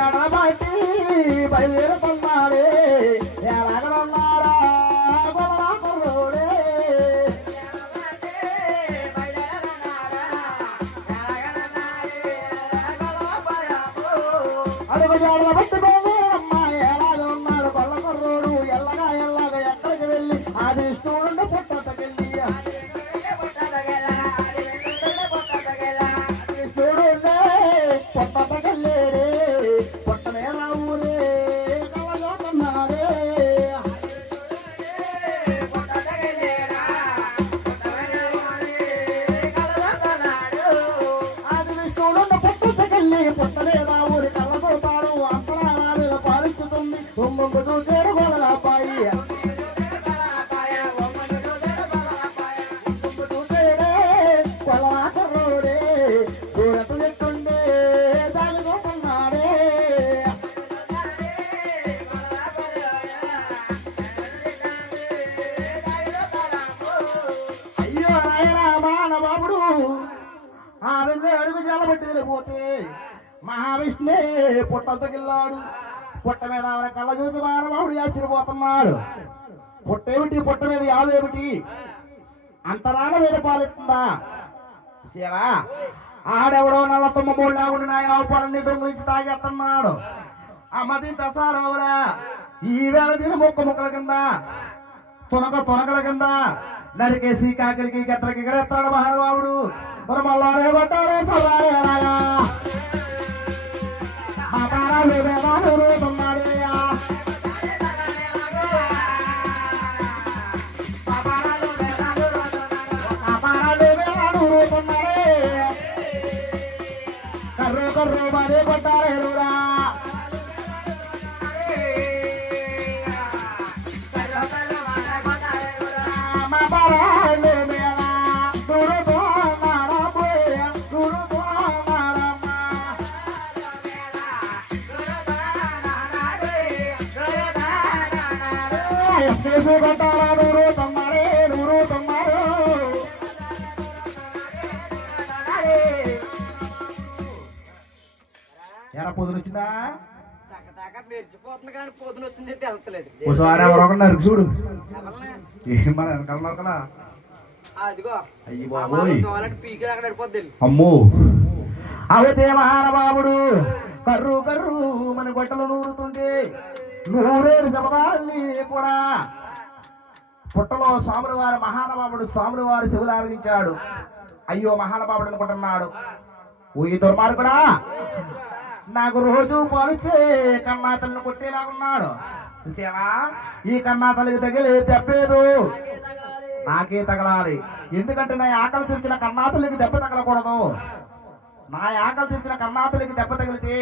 ఎడబట్టి బయలుదేరుతున్నాడే ఎలాగనున్నారా కొలవాకుర్రోడే అడుగు జాడల పట్టుకోము అమ్మాయి ఎలాగ ఉన్నాడు కొల్లకుర్రోడు ఎల్లగా ఎక్కడికి వెళ్ళి అది చూడండి పుట్టకెళ్ళి చూడండి పుట్టకెళ్ళేడే పుట్టనే ఊరే కలగొస్తున్నాడే అది చూడండి పుట్టకెళ్ళి పుట్టనే ఊరి కలగొడతాడు అక్కడ పాలిస్తుంది ముందు చూసేడు గొడవపాయి కొలవాకుర్రోడే దూరపు చెట్టుండే దానికోకున్నాడే అయ్యో నాయనా మానబాబుడు ఆ వెళ్ళే అడుగు జలబట్టి వెళ్ళిపోతే మహావిష్ణునే పుట్టగిల్లాడు పుట్ట మీద ఆమె కళ్ళ చూసి మానబాబుడు ఆశ్చర్యపోతున్నాడు పుట్టేమిటి పుట్ట మీద యావేమిటి అంతరాన మీద పాలిస్తుందా సేవా ఆడెవడో నల్ల తొమ్మ మూడు లేకుండా నా యావపాలన్నీ దొంగిలించి తాగేస్తున్నాడు అమ్మది దసారావులా ఈవేళ దీని ముక్కల కింద తొనకల కింద నరికేసి కాకిలికి గెత్తలకి ఎగరేస్తాడు మహానుభావుడు మరి మళ్ళారే పట్టారే పల్లారేలాగా మా తారాలు వేదాలు రూపన్నాడేయా కర్రు కర్రు మరే కొట్టారేరురా మా పరాలు మేళ దురుతో నాడపోయ దురుతో నాడమ్మ చేసి కొట్టారా నూరు తమ్మారే నూరు తమ్మారు ఎలా పొద్దున వచ్చిందా మెరిచిపోతుంది కానీ పొద్దున వచ్చింది తెలుస్తలేదు ఒకసారి ఎవరొకన్నారు చూడు ఏమన్నా కలన్నారు కదా అదిగో అయ్యి బాబోయ్ పీకి అక్కడ వెళ్ళిపోద్ది అమ్మో అవతే మహానుభావుడు కర్రు కర్రు మన గొట్టలు నూరుతుంటే నూరేడు శబదాల్ని కూడా పుట్టలో స్వాముల వారి మహానుభావుడు స్వాముల వారి శివులు ఆరగించాడు అయ్యో మహానుభావుడు అనుకుంటున్నాడు ఓ ఈ దుర్మార్గుడా నాకు రోజు పాలిచ్చే కన్నాతల్ని కొట్టేలాగున్నాడు చూసావా ఈ కన్నాతలకి తగిలి తెప్పేదు నాకే తగలాలి ఎందుకంటే నా ఆకలి తెరిచిన కన్నాతలకి దెబ్బ తగలకూడదు నా ఆకలి తెరిచిన కన్నాతలకి దెబ్బ తగిలితే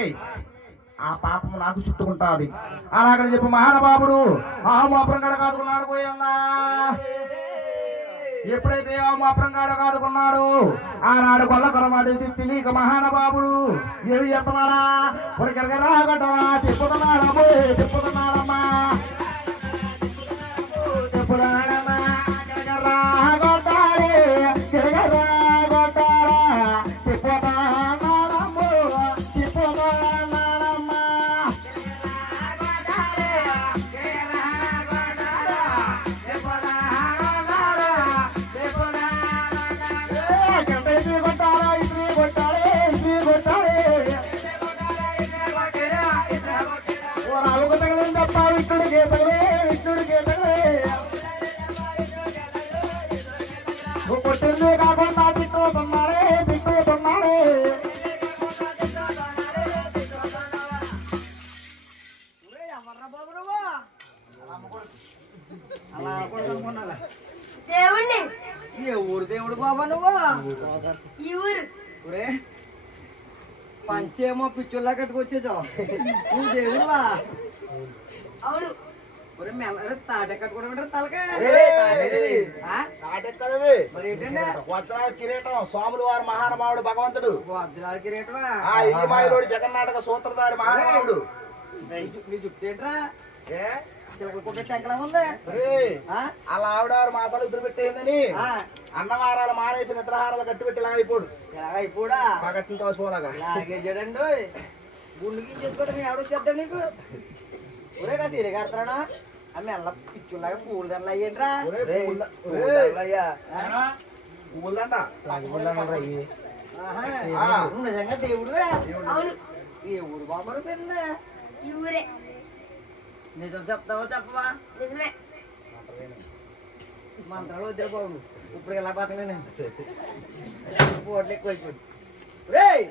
ఆ పాపం నాకు చుట్టుకుంటాది అలాగని చెప్పి మహానుభావుడు ఆమాపురం గడ కాదుకున్నాడు పోయిందా ఎప్పుడైతే ఆమాపురం గడ కాదుకున్నాడు ఆనాడు కొల్ల కొలవాడి తెలియక మహానుభావుడు ఏమి చెప్తున్నాడా పొడికరగా రాగటవా చెప్పుతున్నాడమ్మా చెప్పుదాడమ్మా రాగొట్టాడే తిరగరా కొట్టారా చెప్పుదాడమ్మో చెప్పుదాడమ్మా కొట్టారా ఇద్దరు కొట్టాడే ఇద్దరు కొట్టాడే రావుకు తగిలింది తప్ప విష్ణుడికి తగిలే విష్ణుడికి తగిలే కొట్టింది కాకుండా తిట్టుతున్నాడే తిట్టుతున్నాడే దేవుణ్ణి ఏ ఊరు దేవుడు బాబా నువ్వు ఈ ఊరు ఒరే పంచేమో పిచ్చుల్లా కట్టుకొచ్చేదావు నువ్వు దేవుడువా అవును ఒరే మెల్ల తాట కట్టుకోవడం తలకే మరి ఏంటంటే వజ్రాల కిరీటం స్వాముల వారి మహానుభావుడు భగవంతుడు వజ్రాల కిరీటమా ఆ ఈమాయిలోడు జగన్నాటక సూత్రధారి మహానుభావుడు నీ జుట్టు ఏంట్రా ఏ చిలకలు కొట్టే టెంకలా ఉంది అలా ఆవిడారు మా తల ఇద్దరు పెట్టేందని అన్నవారాలు మానేసి నిద్రహారాలు కట్టి పెట్టి ఇలా అయిపోడు ఇలాగ అయిపోడా మా కట్టిన తోసిపోలాగా ఇలాగే చూడండి గుండుకి చేసుకోవడం మీ ఎవడు వచ్చేద్దాం నీకు ఒరే కదా తిరిగాడుతున్నాడా అమ్మ ఎల్ల పిచ్చులాగా పూలు దండలు అయ్యేంట్రా అయ్యా నువ్వు నిజంగా దేవుడువే అవును ఏ ఊరు బాబు పెరిగిందా ఈ ఊరే నిజం చెప్తావా చెప్పవా నిజమే మంత్రాలు వద్దు బాబు ఇప్పుడు ఎలా బతకలేను పోట్లు ఎక్కువ అయిపోయింది రేయ్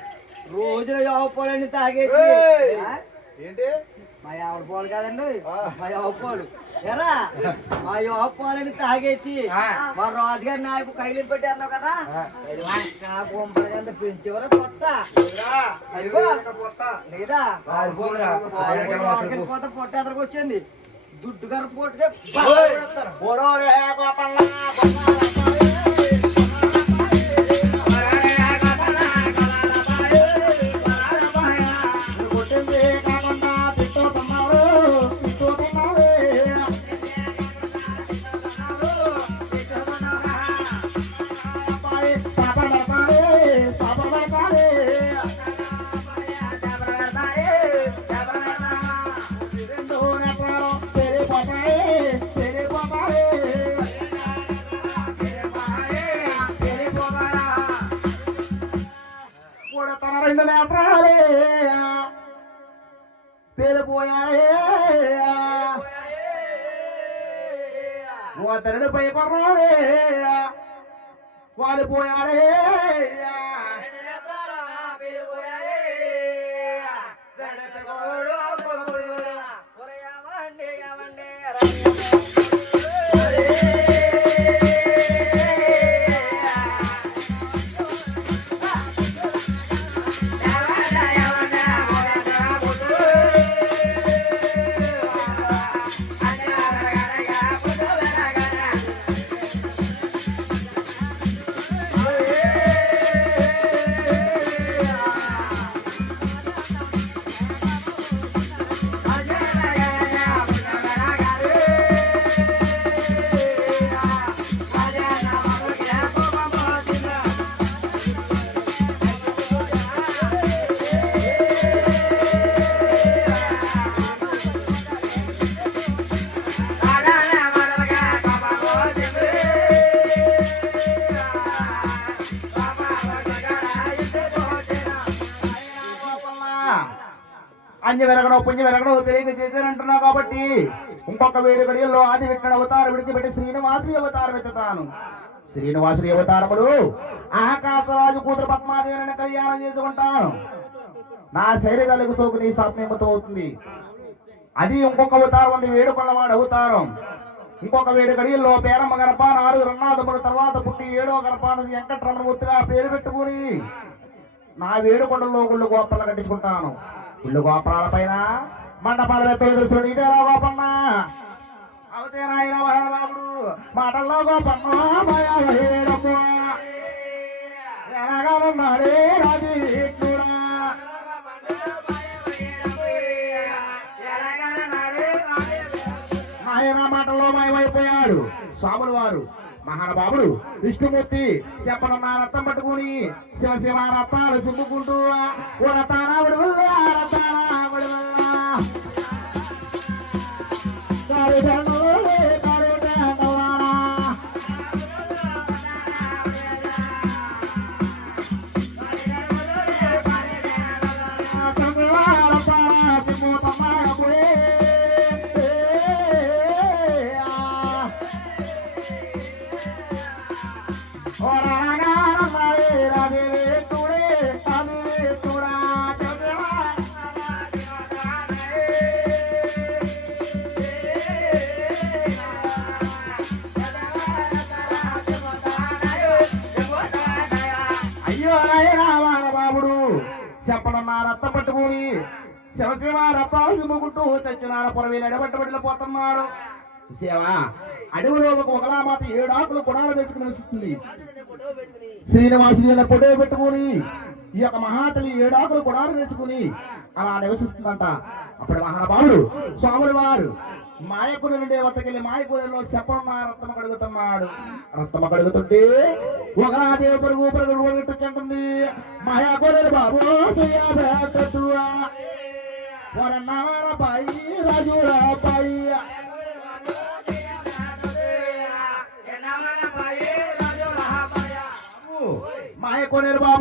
రోజున ఆవుపోలండి తాగేది ఆ? ఏంటి మా ఆవిడ పోలు కాదండి మా ఆవుపోలు ఎరా మా ఆవుపోలని తాగేసి మా రాజుగారి నాకు కైలు పెట్టి అన్నావు కదా పెంచేవారు పొట్ట అదిగో. లేదా పోతే పొట్ట ఎదరికి వచ్చింది దుడ్డు గారు పోటుగా రెండు నేత్రాలే పేలిపోయాయే ఓతరుడిపై పర్రాడే వాలిపోయాడే అంజ వెరగడం పుంజ వెరగడం తెలియక చేశానంటున్నావు కాబట్టి ఇంకొక వేరు గడియల్లో ఆది విట్టడ అవతారం విడిచిపెట్టి శ్రీనివాసుని అవతారం ఎత్తుతాను. శ్రీనివాసుని అవతారములు ఆకాశరాజు కూతురు పద్మాదేవిని కళ్యాణం చేసుకుంటాను. నా శరీరాలకు సోకు నీ సామ్యమతో అవుతుంది. అది ఇంకొక అవతారం ఉంది వేడుకొల్లవాడు అవతారం. ఇంకొక వేడు గడియల్లో పేరమ్మ గర్భ 4 రన్నాదముల తర్వాత పుట్టి 7వ గర్భాన వెంకటరమణమూర్తిగా పేరు పెట్టుకుని నా వేడుకొండలో గుళ్ళు గోపాలు కట్టించుకుంటాను. గుళ్ళు గోపురాల పైన మండపాల వెత్తలు ఇదే గోపన్న అవతే నాయన మహాబాబుడు మాటల్లో గోపన్న ఎలాగానున్నాడే రాజీ ఆయన మాటల్లో మాయమైపోయాడు. స్వాముల వారు మహానుభావుడు విష్ణుమూర్తి చెప్పనున్న రథం పట్టుకుని శివ శివ రథాలు చుట్టుకుంటూ ఓ రథానావుడు చెప్పనన్నా రథం పట్టుకుని శివశివ రథాలు చుమ్ముకుంటూ చచ్చినార పొరవేలు ఎడబట్టబడిలో పోతున్నాడు. శివ అడవిలో ఒక ఒకలామాత 7 ఆకులు కొడాలు వేసుకుని నివసిస్తుంది. శ్రీనివాసుని పొడవ పెట్టుకుని ఈ యొక్క మహాతలి 7 ఆకులు కొడాలు వేసుకుని అలా నివసిస్తుందంట. అప్పుడు మహానుభావుడు స్వాముల వారు మాయపూరి నుండే వద్దకెళ్ళి మాయపూరిలో చెప్పనున్న రక్తమ కడుగుతున్నాడు. రక్తమ కడుగుతుంటే ఒకలాదేవి పరుగు పరుగు చెంటుంది మాయాపూరి బాబు వరన్నారా బాయి రాజురా బాయి మాయ కొనేరు బాబు